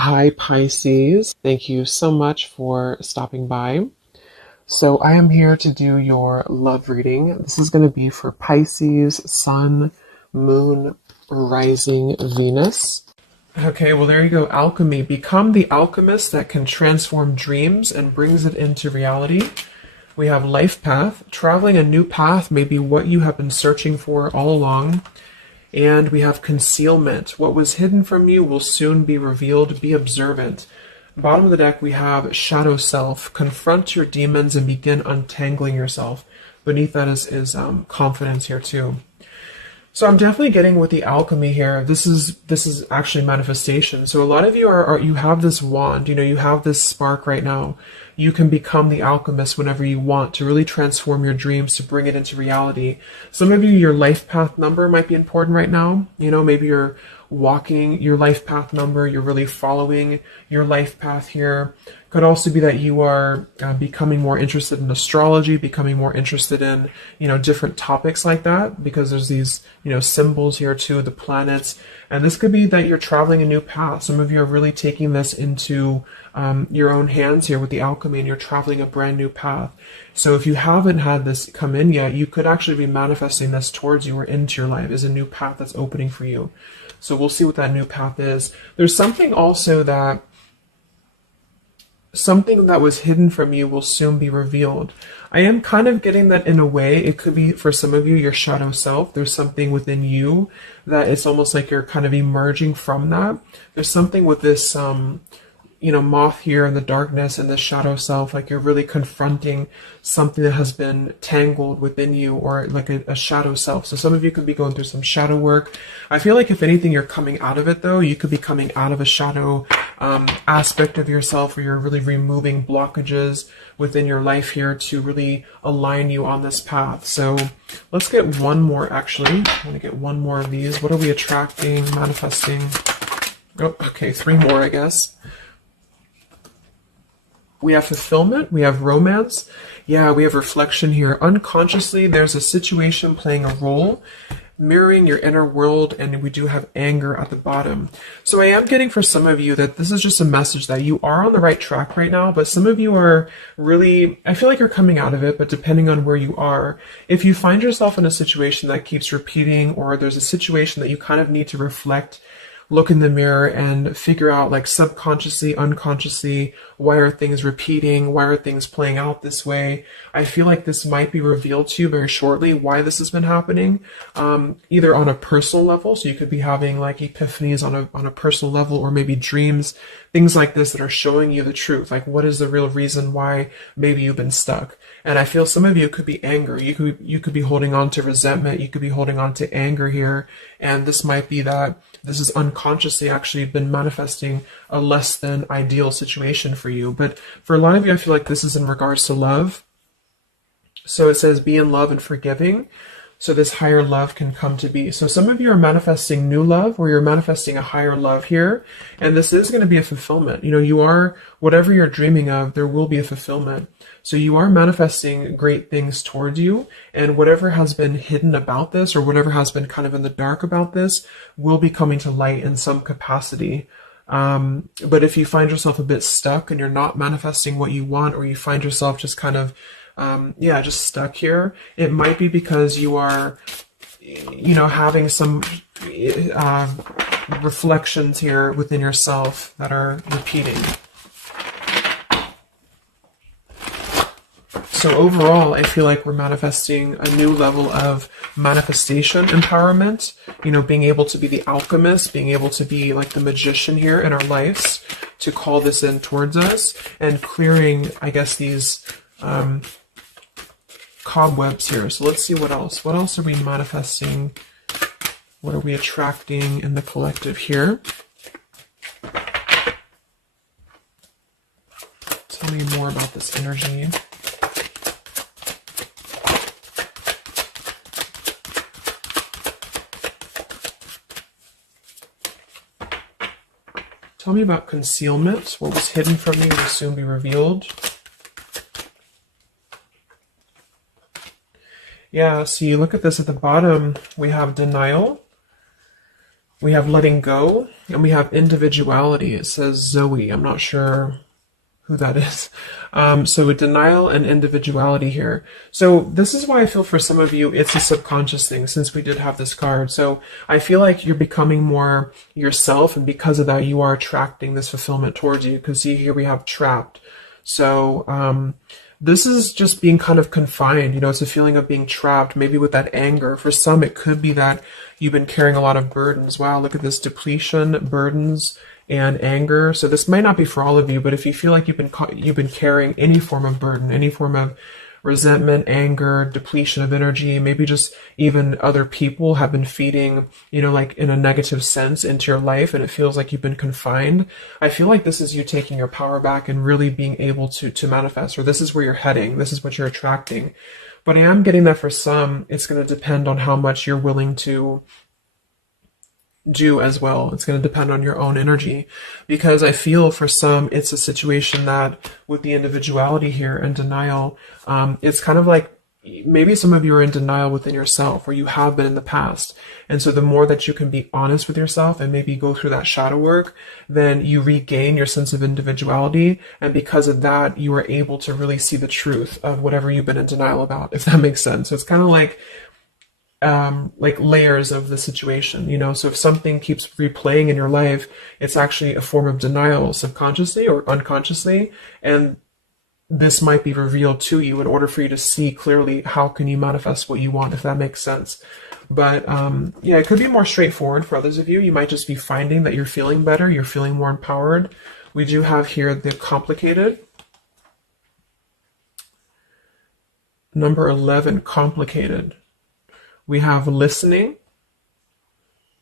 Hi, Pisces. Thank you so much for stopping by. So, I am here to do your love reading. This is going to be for Pisces, Sun, Moon, Rising, Venus. Okay, well, there you go. Alchemy. Become the alchemist that can transform dreams and brings it into reality. We have life path. Traveling a new path may be what you have been searching for all along. And we have concealment. What was hidden from you will soon be revealed. Be observant. Bottom of the deck, we have shadow self. Confront your demons and begin untangling yourself. Beneath that is confidence here too. So I'm definitely getting with the alchemy here. This is actually manifestation. So a lot of you you have this wand, you have this spark right now. You can become the alchemist whenever you want to really transform your dreams, to bring it into reality. Some of you, your life path number might be important right now. Maybe you're walking your life path number, you're really following your life path here. Could also be that you are becoming more interested in astrology, becoming more interested in, different topics like that, because there's these, symbols here too, the planets. And this could be that you're traveling a new path. Some of you are really taking this into your own hands here with the alchemy, and you're traveling a brand new path. So if you haven't had this come in yet, you could actually be manifesting this towards you or into your life as a new path that's opening for you. So we'll see what that new path is. There's something also that something that was hidden from you will soon be revealed. I am kind of getting that in a way. It could be for some of you, your shadow self. There's something within you that it's almost like you're kind of emerging from that. There's something with this, moth here in the darkness and the shadow self, like you're really confronting something that has been tangled within you, or like a shadow self. So some of you could be going through some shadow work. I feel like if anything, you're coming out of it though. You could be coming out of a shadow aspect of yourself where you're really removing blockages within your life here to really align you on this path. So let's get one more actually. I want to get one more of these. What are we attracting, manifesting? Oh, okay, three more, I guess. We have fulfillment, we have romance. Yeah, we have reflection here. Unconsciously, there's a situation playing a role, mirroring your inner world, and we do have anger at the bottom. So I am getting for some of you that this is just a message that you are on the right track right now, but some of you are really, I feel like you're coming out of it, but depending on where you are, if you find yourself in a situation that keeps repeating, or there's a situation that you kind of need to reflect, look in the mirror and figure out, like, subconsciously, unconsciously, why are things repeating? Why are things playing out this way? I feel like this might be revealed to you very shortly why this has been happening, either on a personal level. So you could be having like epiphanies on a personal level, or maybe dreams, things like this that are showing you the truth. Like, what is the real reason why maybe you've been stuck? And I feel some of you could be anger. You could be holding on to resentment. You could be holding on to anger here. And this might be that this is unconsciously actually been manifesting a less than ideal situation for you. But for a lot of you, I feel like this is in regards to love. So it says, be in love and forgiving, so this higher love can come to be. So some of you are manifesting new love, or you're manifesting a higher love here. And this is going to be a fulfillment. You are, whatever you're dreaming of, there will be a fulfillment. So you are manifesting great things towards you, and whatever has been hidden about this, or whatever has been kind of in the dark about this, will be coming to light in some capacity. But if you find yourself a bit stuck and you're not manifesting what you want, or you find yourself just kind of just stuck here, it might be because you are, having some reflections here within yourself that are repeating. So overall, I feel like we're manifesting a new level of manifestation empowerment, being able to be the alchemist, being able to be like the magician here in our lives, to call this in towards us, and clearing, I guess, these cobwebs here. So let's see what else. What else are we manifesting? What are we attracting in the collective here? Tell me more about this energy. Tell me about concealment. What was hidden from you will soon be revealed. Yeah, so you look at this at the bottom, we have denial. We have letting go, and we have individuality. It says Zoe. I'm not sure who that is. So with denial and individuality here. So this is why I feel for some of you, it's a subconscious thing, since we did have this card. So I feel like you're becoming more yourself, and because of that, you are attracting this fulfillment towards you. Because see, here we have trapped. So this is just being kind of confined. You know, it's a feeling of being trapped, maybe with that anger. For some, it could be that you've been carrying a lot of burdens. Wow, look at this: depletion, burdens, and anger. So this might not be for all of you, but if you feel like you've been carrying any form of burden, any form of resentment, anger, depletion of energy, maybe just even other people have been feeding, you know, like in a negative sense into your life, and it feels like you've been confined. I feel like this is you taking your power back and really being able to manifest, or this is where you're heading. This is what you're attracting. But I am getting that for some, it's going to depend on how much you're willing to do as well. It's going to depend on your own energy, because I feel for some, it's a situation that with the individuality here and denial, it's kind of like maybe some of you are in denial within yourself, or you have been in the past. And so the more that you can be honest with yourself and maybe go through that shadow work, then you regain your sense of individuality. And because of that, you are able to really see the truth of whatever you've been in denial about, if that makes sense. So it's kind of like layers of the situation, you know. So if something keeps replaying in your life, it's actually a form of denial, subconsciously or unconsciously, and this might be revealed to you in order for you to see clearly how can you manifest what you want, if that makes sense. But yeah, it could be more straightforward for others of you. You might just be finding that you're feeling better, you're feeling more empowered. We do have here the complicated. Number 11, complicated. We have listening.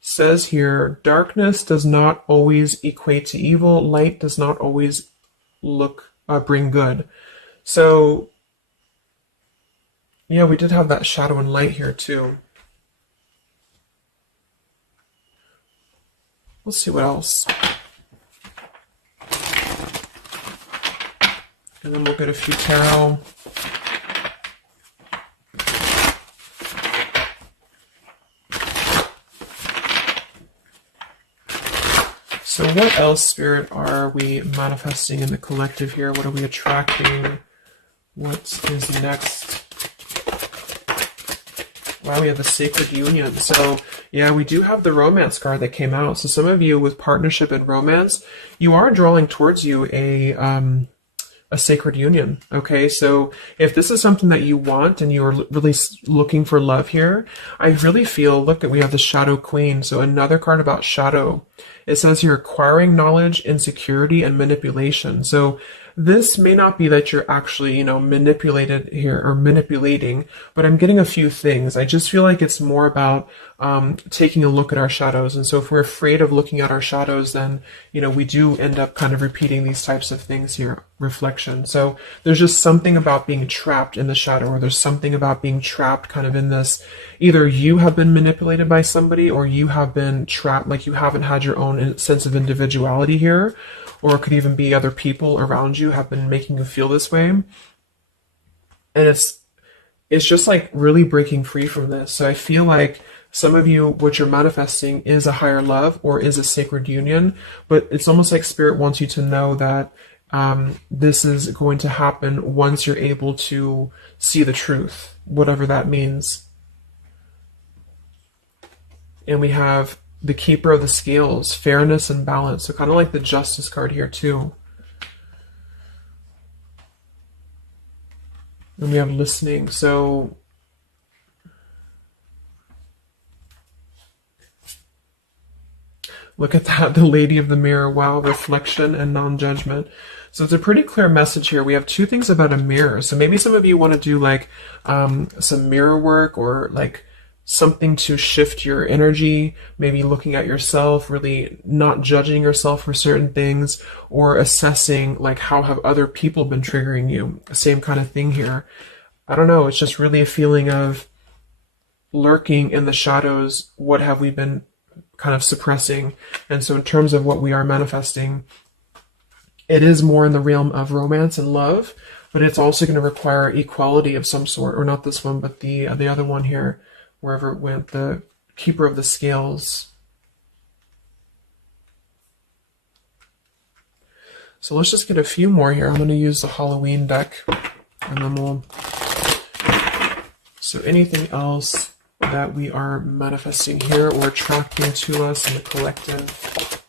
Says here, darkness does not always equate to evil. Light does not always bring good. So, yeah, we did have that shadow and light here too. Let's see what else. And then we'll get a few tarot. So what else, Spirit, are we manifesting in the collective here? What are we attracting? What is next? Wow, we have a sacred union. So yeah, we do have the romance card that came out. So some of you with partnership and romance, you are drawing towards you a sacred union. Okay, so if this is something that you want and you're really looking for love here, I really feel, look, that we have the Shadow Queen. So another card about shadow. It says you're acquiring knowledge, insecurity, and manipulation. So this may not be that you're actually, you know, manipulated here or manipulating, but I'm getting a few things. I just feel like it's more about taking a look at our shadows. And so if we're afraid of looking at our shadows, then, you know, we do end up kind of repeating these types of things here, reflection. So there's just something about being trapped in the shadow, or there's something about being trapped kind of in this, either you have been manipulated by somebody, or you have been trapped, like you haven't had your own sense of individuality here. Or it could even be other people around you have been making you feel this way. And it's just like really breaking free from this. So I feel like some of you, what you're manifesting is a higher love or is a sacred union, but it's almost like Spirit wants you to know that this is going to happen once you're able to see the truth, whatever that means. And we have the Keeper of the Scales, fairness and balance. So kind of like the Justice card here too. And we have listening. So look at that, the Lady of the Mirror. Wow, reflection and non-judgment. So it's a pretty clear message here. We have two things about a mirror. So maybe some of you want to do like some mirror work, or like something to shift your energy, maybe looking at yourself, really not judging yourself for certain things, or assessing like how have other people been triggering you. Same kind of thing here. I don't know, it's just really a feeling of lurking in the shadows. What have we been kind of suppressing? And so in terms of what we are manifesting, it is more in the realm of romance and love, but it's also going to require equality of some sort, or not this one, but the other one here, wherever it went, the Keeper of the Scales. So let's just get a few more here. I'm going to use the Halloween deck, and then we'll... So anything else that we are manifesting here or attracting to us in the collective?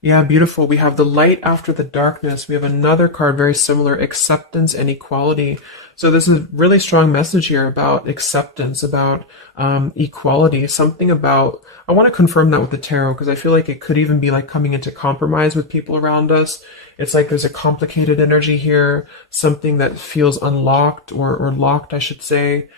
Yeah, beautiful. We have the light after the darkness. We have another card very similar, acceptance and equality. So this is a really strong message here about acceptance, about equality, something about, I want to confirm that with the tarot because I feel like it could even be like coming into compromise with people around us. It's like there's a complicated energy here, something that feels unlocked or locked, I should say.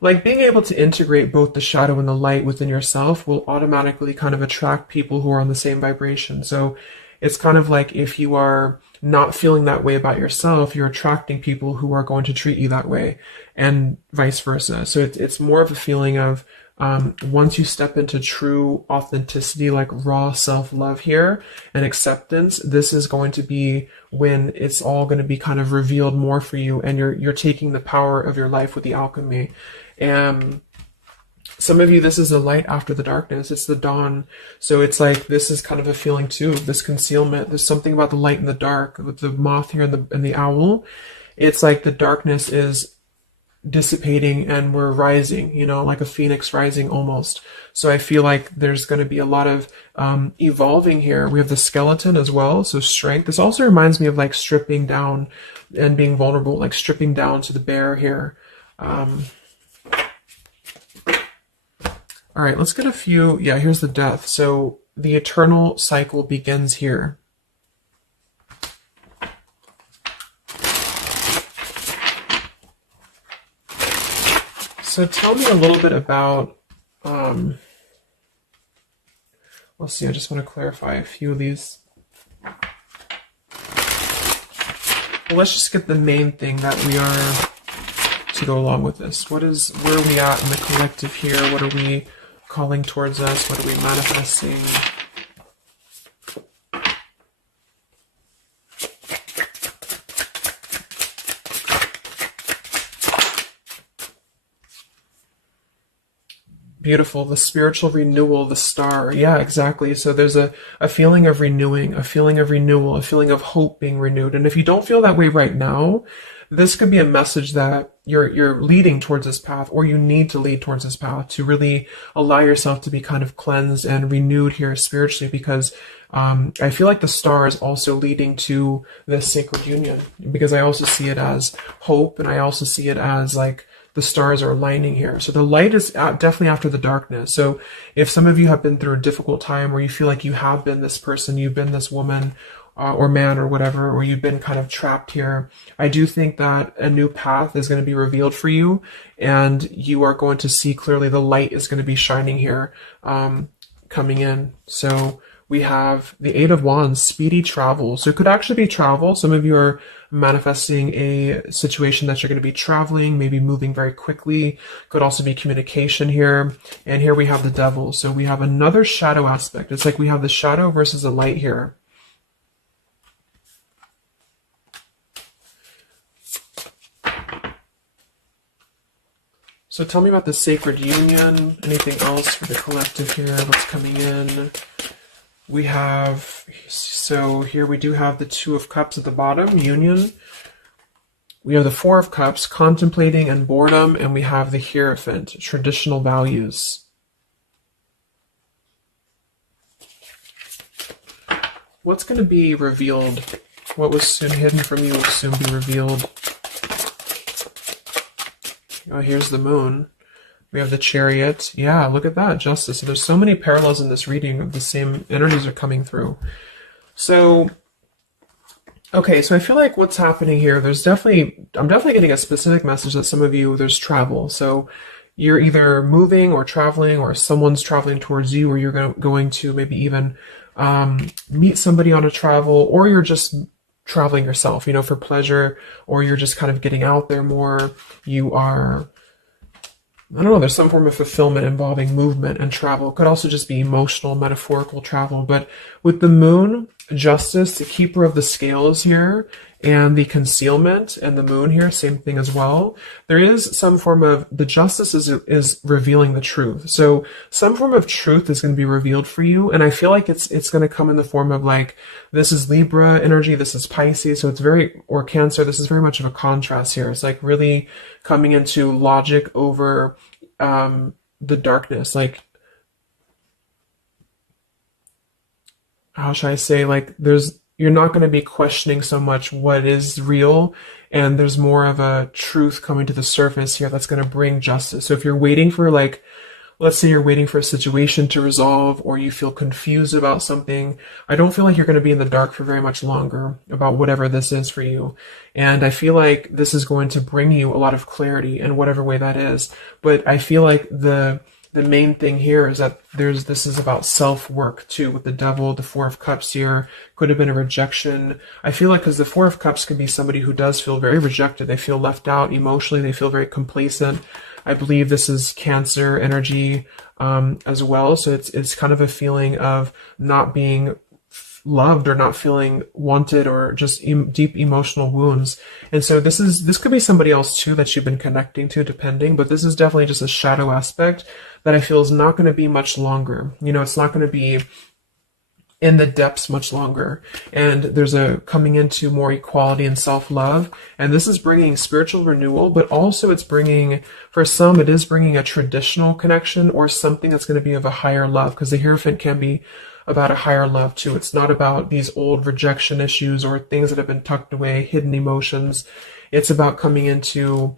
Like being able to integrate both the shadow and the light within yourself will automatically kind of attract people who are on the same vibration. So it's kind of like if you are not feeling that way about yourself, you're attracting people who are going to treat you that way, and vice versa. So it's more of a feeling of once you step into true authenticity, like raw self-love here and acceptance, this is going to be when it's all going to be kind of revealed more for you, and you're taking the power of your life with the alchemy. And some of you, this is the light after the darkness. It's the dawn. So it's like, this is kind of a feeling too, this concealment. There's something about the light and the dark with the moth here and the owl. It's like the darkness is dissipating and we're rising, you know, like a phoenix rising almost. So I feel like there's going to be a lot of evolving here. We have the skeleton as well. So strength. This also reminds me of like stripping down and being vulnerable, like stripping down to the bare here. All right, let's get a few. Yeah, here's the death. So the eternal cycle begins here. So tell me a little bit about, let's see, I just want to clarify a few of these. Well, let's just get the main thing that we are to go along with this. Where are we at in the collective here? What are we calling towards us? What are we manifesting? Beautiful. The spiritual renewal, the star. Yeah, exactly. So there's a feeling of renewing, a feeling of renewal, a feeling of hope being renewed. And if you don't feel that way right now, this could be a message that you're leading towards this path, or you need to lead towards this path to really allow yourself to be kind of cleansed and renewed here spiritually, because I feel like the star is also leading to this sacred union, because I also see it as hope, and I also see it as like the stars are aligning here. So the light is definitely after the darkness. So if some of you have been through a difficult time where you feel like you have been this person, you've been this woman, or man or whatever, or you've been kind of trapped here, I do think that a new path is going to be revealed for you, and you are going to see clearly the light is going to be shining here, coming in. So we have the Eight of Wands, speedy travel. So it could actually be travel. Some of you are manifesting a situation that you're going to be traveling, maybe moving very quickly. Could also be communication here. And here we have the Devil. So we have another shadow aspect. It's like we have the shadow versus the light here. So tell me about the sacred union. Anything else for the collective here? What's coming in? We have, so here we do have the Two of Cups at the bottom, union. We have the Four of Cups, contemplating and boredom, and we have the Hierophant, traditional values. What's going to be revealed? What was soon hidden from you will soon be revealed. Oh, here's the Moon. We have the Chariot. Yeah, look at that. Justice. So there's so many parallels in this reading of the same energies are coming through. So, okay, so I feel like what's happening here, I'm definitely getting a specific message that some of you, there's travel. So you're either moving or traveling, or someone's traveling towards you, or you're going to maybe even meet somebody on a travel, or you're just traveling yourself, for pleasure, or you're just kind of getting out there more. You are, I don't know, there's some form of fulfillment involving movement and travel. It could also just be emotional, metaphorical travel. But with the Moon, Justice, the keeper of the scales here, and the concealment, and the moon here, same thing as well. There is some form of, the justice is revealing the truth. So some form of truth is going to be revealed for you. And I feel like it's going to come in the form of like, this is Libra energy, this is Pisces. So it's very, or Cancer, this is very much of a contrast here. It's like really coming into logic over the darkness. Like, how should I say, like you're not going to be questioning so much what is real, and there's more of a truth coming to the surface here that's going to bring justice. So if you're waiting for, like, let's say you're waiting for a situation to resolve, or you feel confused about something, I don't feel like you're going to be in the dark for very much longer about whatever this is for you. And I feel like this is going to bring you a lot of clarity in whatever way that is. But I feel like the main thing here is that this is about self-work too, with the Devil, the Four of Cups here, could have been a rejection. I feel like, because the Four of Cups could be somebody who does feel very rejected. They feel left out emotionally. They feel very complacent. I believe this is Cancer energy as well. So it's kind of a feeling of not being loved, or not feeling wanted, or just deep emotional wounds. And so this could be somebody else too that you've been connecting to, depending, but this is definitely just a shadow aspect that I feel is not going to be much longer. You know, it's not going to be in the depths much longer. And there's a coming into more equality and self-love. And this is bringing spiritual renewal, but also it's bringing, for some, it is bringing a traditional connection, or something that's going to be of a higher love, because the Hierophant can be about a higher love too. It's not about these old rejection issues or things that have been tucked away, hidden emotions. It's about coming into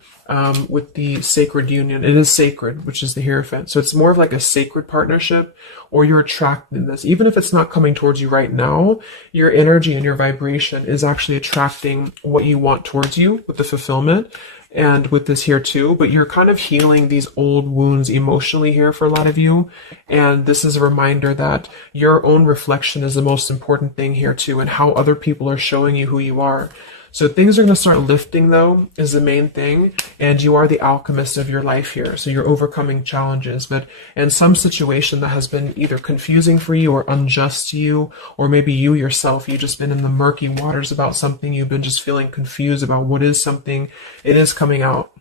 with the sacred union. It is sacred, which is the Hierophant. So it's more of like a sacred partnership, or you're attracting this. Even if it's not coming towards you right now, your energy and your vibration is actually attracting what you want towards you with the fulfillment. And with this here too, but you're kind of healing these old wounds emotionally here for a lot of you. And this is a reminder that your own reflection is the most important thing here too, and how other people are showing you who you are. So things are going to start lifting, though, is the main thing. And you are the alchemist of your life here. So you're overcoming challenges. But in some situation that has been either confusing for you or unjust to you, or maybe you yourself, you've just been in the murky waters about something. You've been just feeling confused about what is something. It is coming out.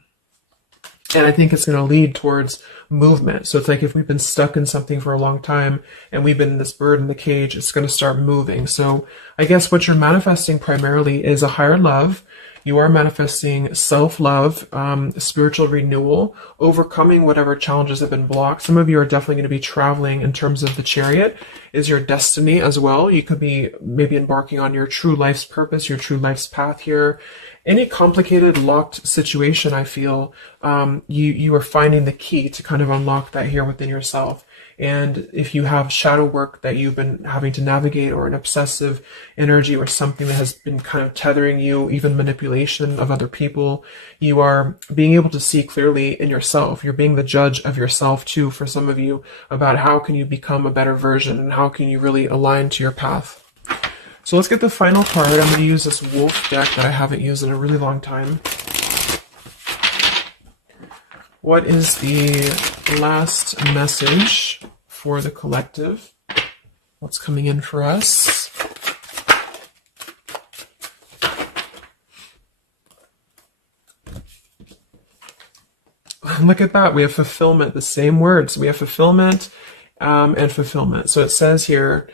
And I think it's going to lead towards movement. So it's like if we've been stuck in something for a long time and we've been in this bird in the cage, it's going to start moving. So I guess what you're manifesting primarily is a higher love. You are manifesting self-love, spiritual renewal, overcoming whatever challenges have been blocked. Some of you are definitely going to be traveling in terms of the Chariot is your destiny as well. You could be maybe embarking on your true life's purpose, your true life's path here. Any complicated, locked situation, I feel, you are finding the key to kind of unlock that here within yourself. And if you have shadow work that you've been having to navigate, or an obsessive energy, or something that has been kind of tethering you, even manipulation of other people, you are being able to see clearly in yourself. You're being the judge of yourself too, for some of you, about how can you become a better version, and how can you really align to your path. So let's get the final card. I'm going to use this wolf deck that I haven't used in a really long time. What is the last message for the collective? What's coming in for us? Look at that. We have fulfillment, the same words. We have fulfillment and fulfillment. So it says here,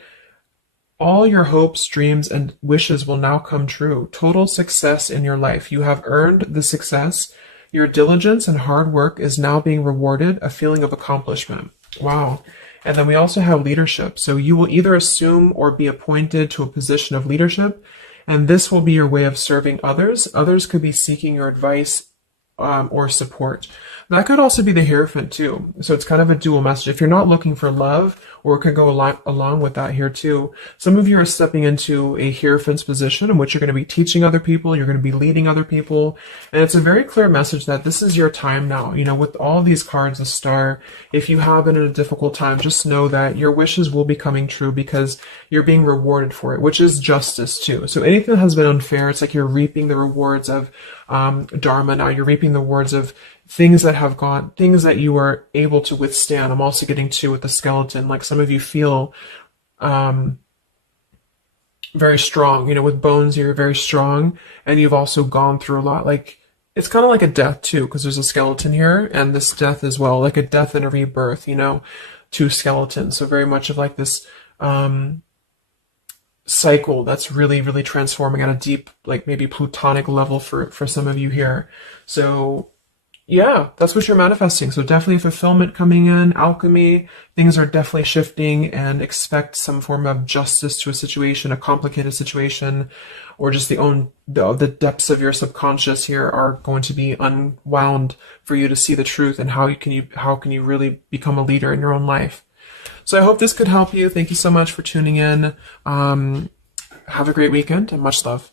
all your hopes, dreams, and wishes will now come true. Total success in your life. You have earned the success. Your diligence and hard work is now being rewarded, a feeling of accomplishment. Wow. And then we also have leadership. So you will either assume or be appointed to a position of leadership, and this will be your way of serving others. Others could be seeking your advice or support. That could also be the Hierophant too. So it's kind of a dual message. If you're not looking for love, or it could go along with that here too. Some of you are stepping into a Hierophant's position in which you're going to be teaching other people, you're going to be leading other people. And it's a very clear message that this is your time now. You know, with all these cards, a star, if you have been in a difficult time, just know that your wishes will be coming true because you're being rewarded for it, which is justice too. So anything that has been unfair, it's like you're reaping the rewards of Dharma now. You're reaping the rewards of things that have gone, things that you are able to withstand. I'm also getting to with the skeleton, like some of you feel very strong. You know, with bones, you're very strong, and you've also gone through a lot. Like, it's kind of like a death too, because there's a skeleton here, and this death as well, like a death and a rebirth, you know, two skeletons. So very much of like this cycle that's really, really transforming at a deep, like maybe plutonic level for some of you here. So yeah, that's what you're manifesting. So definitely fulfillment coming in, alchemy, things are definitely shifting, and expect some form of justice to a situation, a complicated situation, or just the depths of your subconscious here are going to be unwound for you to see the truth, and how can you really become a leader in your own life. So I hope this could help you. Thank you so much for tuning in. Have a great weekend and much love.